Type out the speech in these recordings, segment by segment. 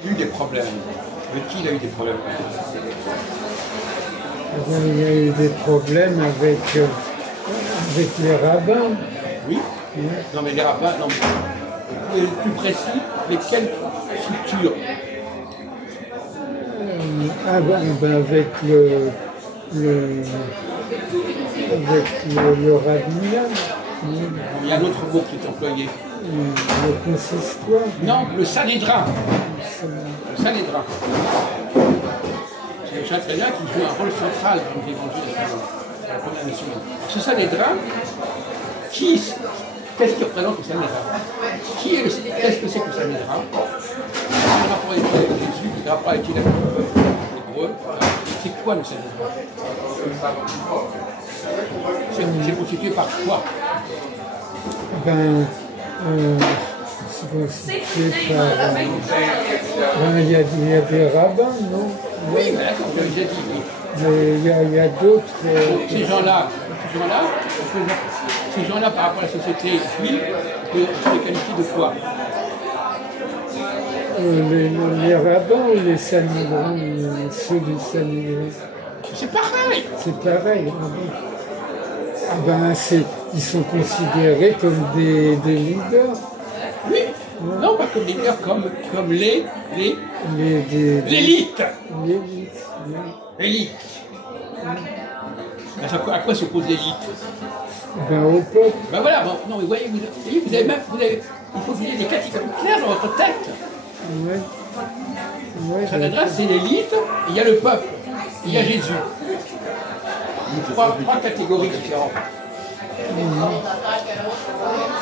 Il a eu des problèmes. Avec qui il a eu des problèmes? Il y a eu des problèmes avec les rabbins. Oui. Oui. Non mais les rabbins, non. Pour être plus précis, mais quelle structure? Avec le rabbinat. Il y a un autre mot qui est employé. Le consistoire. Non, le Sanhédrin. Le Sanhédrin. C'est un Sanhédrin qui joue un rôle central dans l'évangile de la première mission. Ce Sanhédrin, qu'est-ce qui représente le Sanhédrin? Qu'est-ce que c'est que le Sanhédrin? Le rapport avec Jésus, le rapport avec l'hébreu, c'est quoi le Sanhédrin? C'est constitué par quoi? C'est constitué par... il y a des rabbins, non? Oui, mais d'accord, vous l'avez déjà dit. Oui. Mais il y a d'autres... Ces gens-là, par rapport à la société juive, on les qualifie de quoi? Les rabbins ou les Sanhédrins, ceux du Sanhédrin? C'est pareil. C'est pareil. Ils sont considérés comme des leaders. Oui. Non, pas comme des leaders, comme l'élite. L'élite. L'élite. À quoi s'oppose l'élite? Au peuple. Voilà, bon, non, mais vous voyez, il faut que vous ayez des catégories claires dans votre tête. Ouais, Sanhédrin, c'est l'élite, il y a le peuple, il y a Jésus. Trois catégories différentes.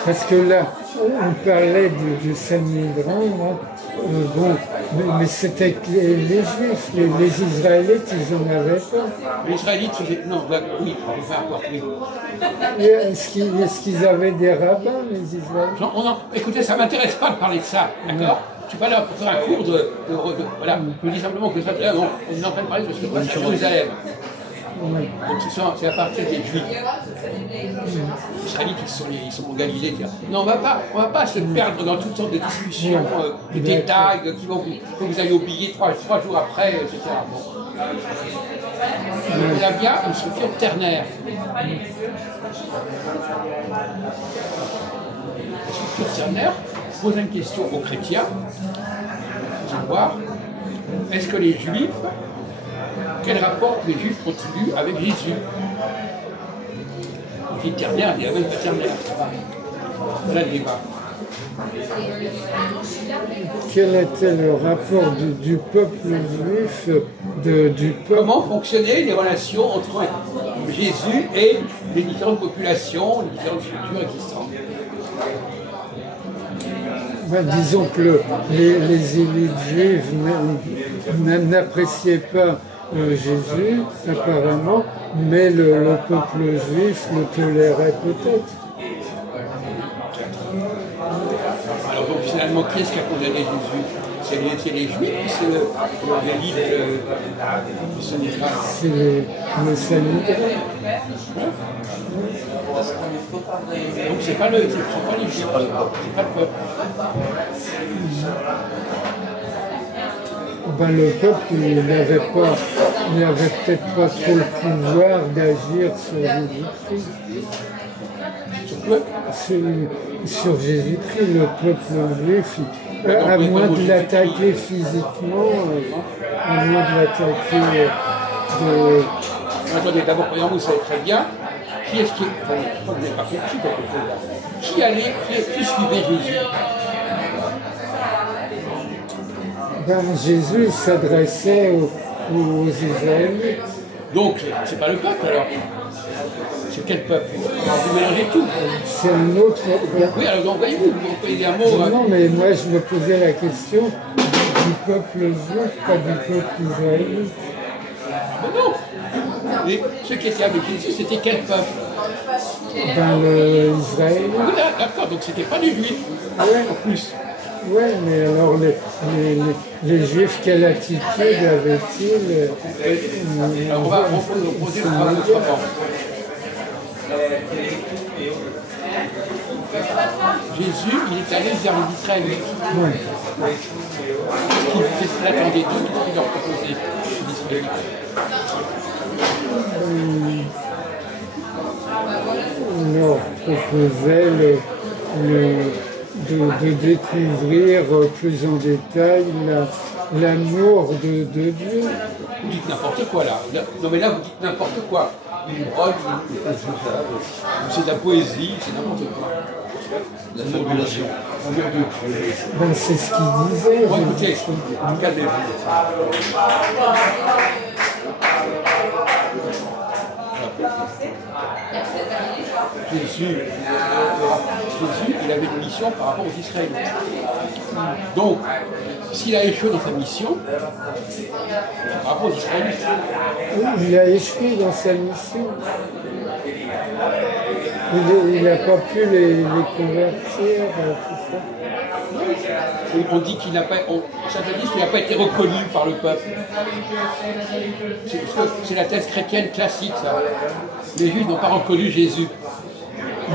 Parce que là, on parlait du Sanhédrin, mais c'était les Juifs, les Israélites, ils n'en avaient pas. Les Israélites, non, oui, peu importe, oui. Est-ce qu'ils avaient des rabbins, les Israélites? Écoutez, ça ne m'intéresse pas de parler de ça, d'accord? Je ne suis pas là pour faire un cours voilà, je dis simplement que ça, on est en train de parler de ce qui se passe à Jérusalem. Oui. Donc c'est à partir des Juifs. Les Israélites, ils sont en Galilée. Non, on ne va pas se perdre dans toutes sortes de discussions, de détails que vous allez oublier trois jours après, etc. Bon. On a bien une structure ternaire. La structure ternaire pose une question aux chrétiens, savoir, est-ce que les Juifs, quel rapport les Juifs continuent avec Jésus? On dit ternaire, il y a même pas ternaire. Voilà le débat. Quel était le rapport du peuple juif, du peuple? Comment fonctionnaient les relations entre Jésus et les différentes populations, les différentes structures existantes? Disons que les élites juives n'appréciaient pas Jésus, apparemment, mais le peuple juif le tolérait peut-être. Alors donc finalement, qui est-ce qui a condamné Jésus? C'est les Juifs ou c'est l'élite du Sanhédrin? C'est le Sanhédrin. Donc c'est pas les Juifs, c'est pas le peuple. Le peuple, il n'avait peut-être pas trop le pouvoir d'agir sur Jésus-Christ. Sur Jésus-Christ, le peuple juif, à moins de l'attaquer physiquement, à moins de l'attaquer Attendez, d'abord, premièrement, vous savez très bien, qui est-ce qui... je crois que vous n'avez pas compris quelque chose là. Qui suivait Jésus? Jésus s'adressait aux Israélites. Donc, c'est pas le peuple alors? C'est quel peuple? Vous mélangez tout. C'est un autre... Oui, alors donc voyez-vous, vous employez un mot... Non, mais moi je me posais la question du peuple juif, pas du peuple israélite. Mais non! Et ceux qui étaient avec Jésus, c'était quel peuple? Israël. Oui, d'accord, donc c'était pas des Juifs, en plus. Oui, mais alors les Juifs, quelle attitude avaient-ils? Alors on va poser le travail autrement. Jésus, il est allé vers les Israélites. Oui. qu'est-ce qu'il attendait d'eux, qu'est-ce qu'il leur proposait, les Israélites? On leur proposait de découvrir plus en détail l'amour de Dieu. Vous dites n'importe quoi là. Non mais là vous dites n'importe quoi. Une brogue, c'est de la poésie, c'est n'importe quoi. La fabulation. Ben, c'est ce qu'il disait. Bon, écoutez, calmez-vous. Jésus, il avait une mission par rapport aux Israélites. Donc, s'il a échoué dans sa mission, c'est par rapport aux Israélites. Oui, il a échoué dans sa mission. Il n'a pas pu les convertir, tout ça. On dit qu'il n'a pas, certains disent qu'il n'a pas été reconnu par le peuple. C'est la thèse chrétienne classique, ça. Les Juifs n'ont pas reconnu Jésus.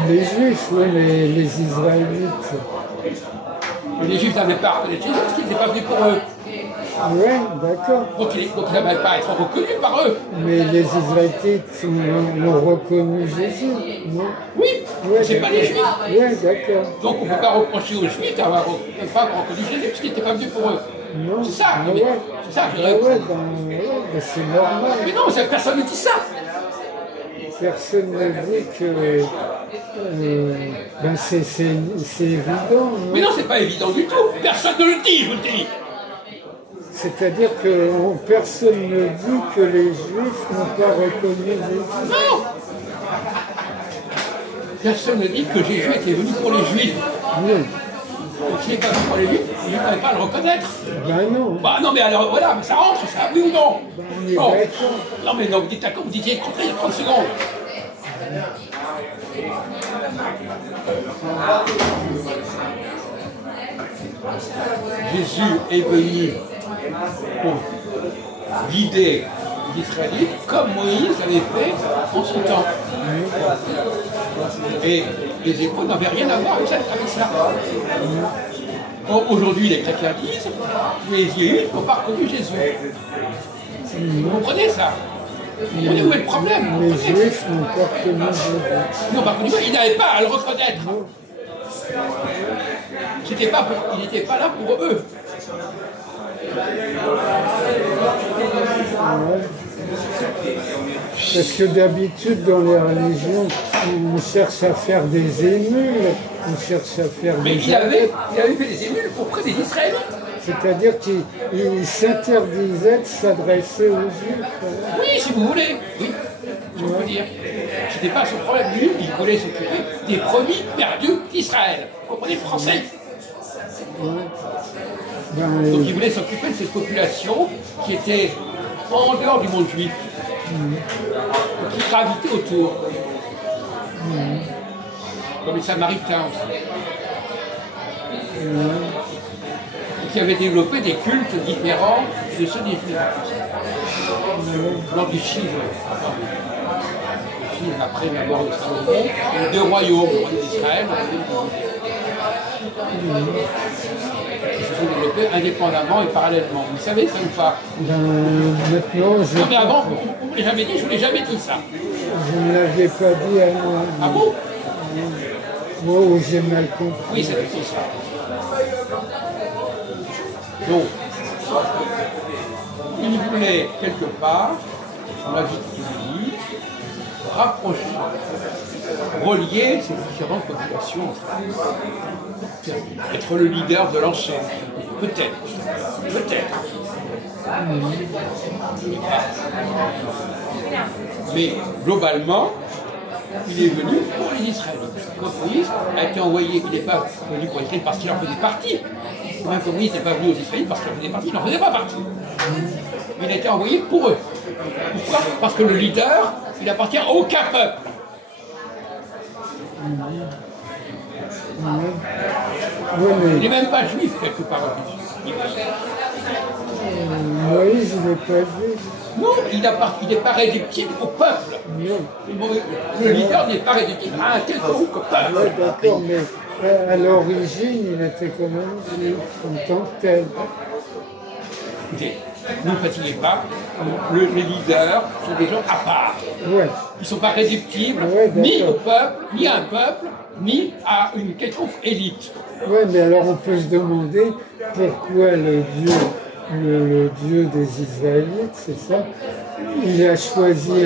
Les Juifs, oui, mais les Israélites. Les Juifs n'avaient pas reconnu Jésus parce qu'il n'était pas venu pour eux. Oui, d'accord. Donc il n'avait pas à être reconnu par eux. Mais les Israélites ont reconnu Jésus, non? Oui, ouais, c'est pas les Juifs. Oui, d'accord. Donc on ne peut pas reprocher aux Juifs d'avoir pas reconnu Jésus parce qu'il n'était pas venu pour eux. Non. C'est ça, Ouais. c'est ça. C'est normal. Mais non, personne ne dit ça. Personne ne dit que c'est évident. Non? Mais non, c'est pas évident du tout. Personne ne le dit, je vous le dis. C'est-à-dire que personne ne dit que les Juifs n'ont pas reconnu Jésus. Non. Personne ne dit que Jésus était venu pour les Juifs. Non. S'il n'est pas venu pour les Juifs, il ne pouvait pas le reconnaître. Ben non. Bah non, mais alors voilà, mais ça rentre, ça, oui ou non? Ben, on est Non. d'accord. Non, mais non, vous dites d'accord, vous disiez il y a 30 secondes. Jésus est venu pour guider les Israélites comme Moïse l'avait fait en son temps. Et les Hébreux n'avaient rien à voir avec ça. Aujourd'hui, les chrétiens disent que les Juifs n'ont pas reconnu Jésus. Vous comprenez ça? Vous comprenez où est le problème? Les Juifs n'ont pas reconnu Jésus. Ils n'ont pas reconnu, ils n'avaient pas à le reconnaître. Il n'était pas là pour eux. Ouais. Parce que d'habitude, dans les religions, on cherche à faire des émules, on cherche à faire Mais des... il avait fait des émules auprès des Israélites. C'est-à-dire qu'il s'interdisait de s'adresser aux Juifs. Oui, si vous voulez. Oui, je peux dire. C'était pas son problème. Lui, il voulait s'occuper des premiers perdus d'Israël. Vous comprenez, français. Ben, Donc il voulait s'occuper de cette population qui était en dehors du monde juif, qui gravitait autour. Comme les Samaritains aussi. Et qui avaient développé des cultes différents de ceux des Juifs. Lors du Chiv, après la mort de Salomon, les deux royaumes, le royaume d'Israël, qui se sont développés indépendamment et parallèlement. Vous savez ça ou pas? Maintenant, Non mais avant, on ne me l'a jamais dit, je ne vous l'ai jamais dit ça. Je ne l'avais pas dit à moi. Ah bon? Moi, j'ai mal compris. Oui, c'est ça. Donc, il voulait quelque part, on l'a dit, rapprocher, relier ces différentes populations, être le leader de l'ensemble. Peut-être. Mais globalement, il est venu pour les Israélites. Comme Moïse a été envoyé, il n'est pas venu pour les Israélites parce qu'il en faisait partie. Même comme Moïse n'est pas venu aux Israélites parce qu'il en faisait partie, il n'en faisait pas partie. Il a été envoyé pour eux. Pourquoi? Parce que le leader, il appartient à aucun peuple. Il n'est même pas juif quelque part. Moïse n'est pas juif. Non, il n'est pas réductible au peuple. Non. Le leader n'est pas réductible à un quelconque peuple. Ouais, d'accord, mais à l'origine, il était quand même juif en tant que tel. écoutez, ne vous fatiguez pas, les leaders sont des gens à part. Ouais. Ils ne sont pas réductibles ni au peuple, ni à un peuple, ni à une quelconque élite. Oui, mais alors on peut se demander pourquoi le Dieu des Israélites, c'est ça, il a choisi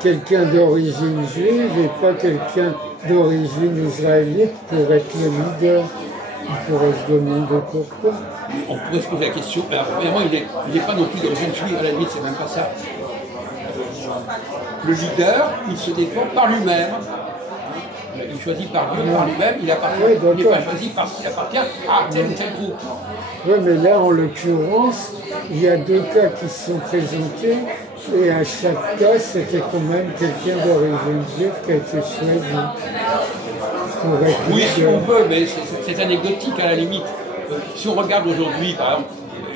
quelqu'un d'origine juive et pas quelqu'un d'origine israélite pour être le leader. On pourrait se demander pourquoi. On pourrait se poser la question, alors premièrement, il n'est pas non plus d'origine juive, à la limite, c'est même pas ça. Le leader, il se défend par lui-même. Il choisit par Dieu, par lui-même, il n'est pas choisi parce qu'il appartient à tel ou tel groupe. Oui, mais là, en l'occurrence, il y a deux cas qui se sont présentés, et à chaque cas, c'était quand même quelqu'un d'origine juive qui a été choisi. Oui, si on veut, mais c'est anecdotique à la limite. Si on regarde aujourd'hui, par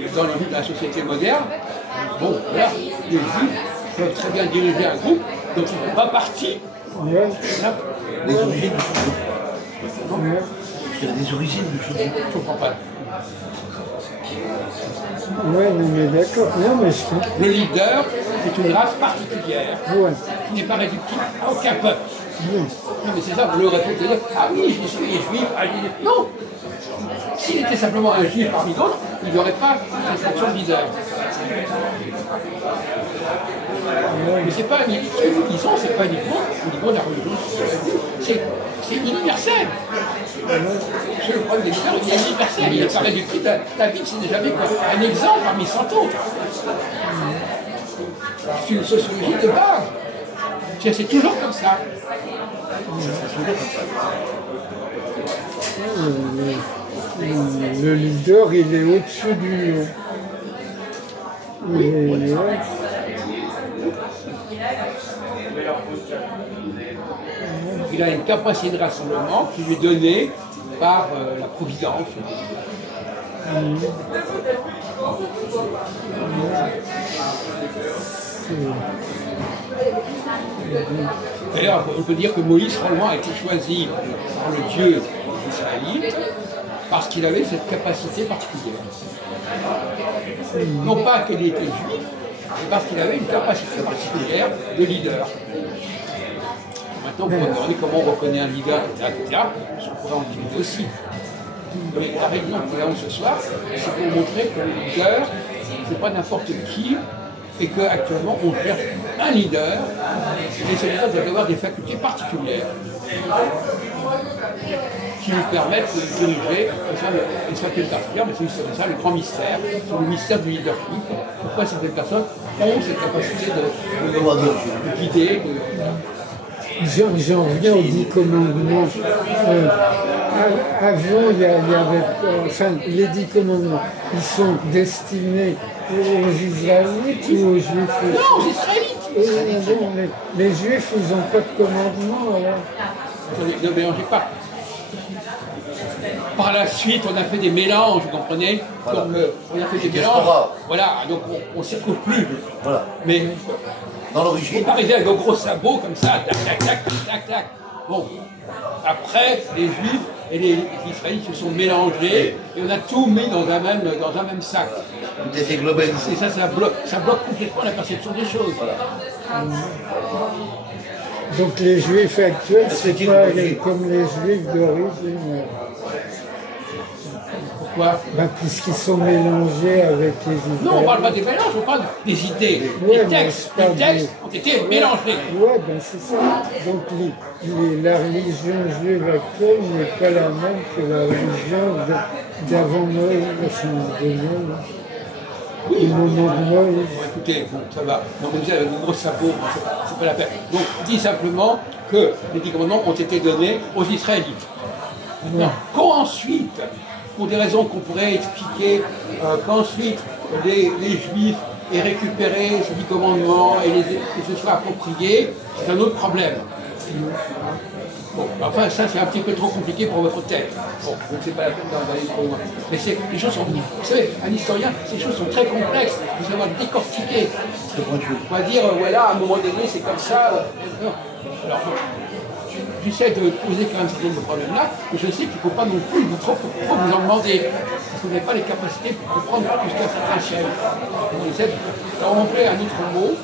exemple, dans la société moderne, bon, voilà, les juifs peuvent très bien diriger un groupe dont ils ne font pas partie. Ouais. Les origines du sous-groupe. Il y a des origines du sous-groupe. Je ne comprends pas. Oui, mais d'accord. Non, mais je comprends. Le leader est une race particulière qui n'est pas réductible à aucun peuple. Non, mais c'est ça, vous l'aurez fait dire, ah oui, je suis juif, non. S'il était simplement un juif parmi d'autres, il n'aurait pas cette fonction de leader. Mais c'est pas, ce que nous disons, c'est pas uniquement au niveau de la religion, c'est universel. C'est le problème des leaders, il est universel, il n'est pas réductible. La Bible, c'est déjà un exemple parmi 100 autres. C'est une sociologie de base. C'est toujours comme ça. Le leader, il est au-dessus du lion. Il a une capacité de rassemblement qui lui est donnée par la providence. D'ailleurs, on peut dire que Moïse probablement a été choisi par le Dieu des Israélites parce qu'il avait cette capacité particulière. Non pas qu'il était juif, mais parce qu'il avait une capacité particulière de leader. Maintenant, vous me demandez comment on reconnaît un leader, etc. On pourrait en discuter aussi. Mais la réunion que nous avons ce soir, c'est pour montrer que le leader, ce n'est pas n'importe qui, et qu'actuellement on cherche un leader, et ce leader doit avoir des facultés particulières qui lui permettent de diriger, et ça fait particulière, mais c'est ça le grand mystère, c'est le mystère du leadership. Pourquoi certaines personnes ont cette capacité de guider, J'en reviens aux 10 commandements. Avant, il y avait, enfin, les 10 commandements, ils sont destinés aux Israélites ou aux Juifs? Non, aux Israélites. Les Juifs, ils n'ont pas de commandement, alors. Ne mélangez pas. Par la suite, on a fait des mélanges, vous comprenez? Voilà. Donc, on a fait des mélanges. Voilà, donc on ne s'y retrouve plus. Voilà. Mais dans l'origine. On n'est pas arrivé avec un gros sabot comme ça, tac, tac, tac, tac, tac. Bon. Après, les Juifs et les Israélites se sont mélangés et on a tout mis dans un même sac. Tout était globalisé. Et ça bloque complètement la perception des choses. Voilà. Donc les Juifs actuels, c'est pas comme les Juifs d'origine. Pourquoi? Puisqu'ils sont mélangés avec les Israélites. Non, on ne parle pas des mélanges, on parle des idées. Les textes ont été mélangés. Oui, c'est ça. Donc la religion juive actuelle n'est pas la même que la religion d'avant Moïse, Oui, au moment de Moïse. Écoutez, bon, ça va. Non, mais vous avez un gros sabot, c'est pas la peine. Donc, dit simplement que les 10 commandements ont été donnés aux Israélites. Maintenant, qu'ensuite, pour des raisons qu'on pourrait expliquer, qu'ensuite les Juifs aient récupéré ces 10 commandements et se soient appropriés, c'est un autre problème. Bon, enfin, ça c'est un petit peu trop compliqué pour votre tête. Bon, donc c'est pas la peine d'aller trop loin. Mais les choses sont, vous savez, un historien, ces choses sont très complexes, il faut savoir décortiquer. On va dire, voilà, à un moment donné, c'est comme ça. Non. Alors, j'essaie de poser quand même ce genre de problème-là, mais je sais qu'il ne faut pas non plus trop vous en demander, parce que vous n'avez pas les capacités pour comprendre jusqu'à un certain échelle. On essaie de employer un autre mot,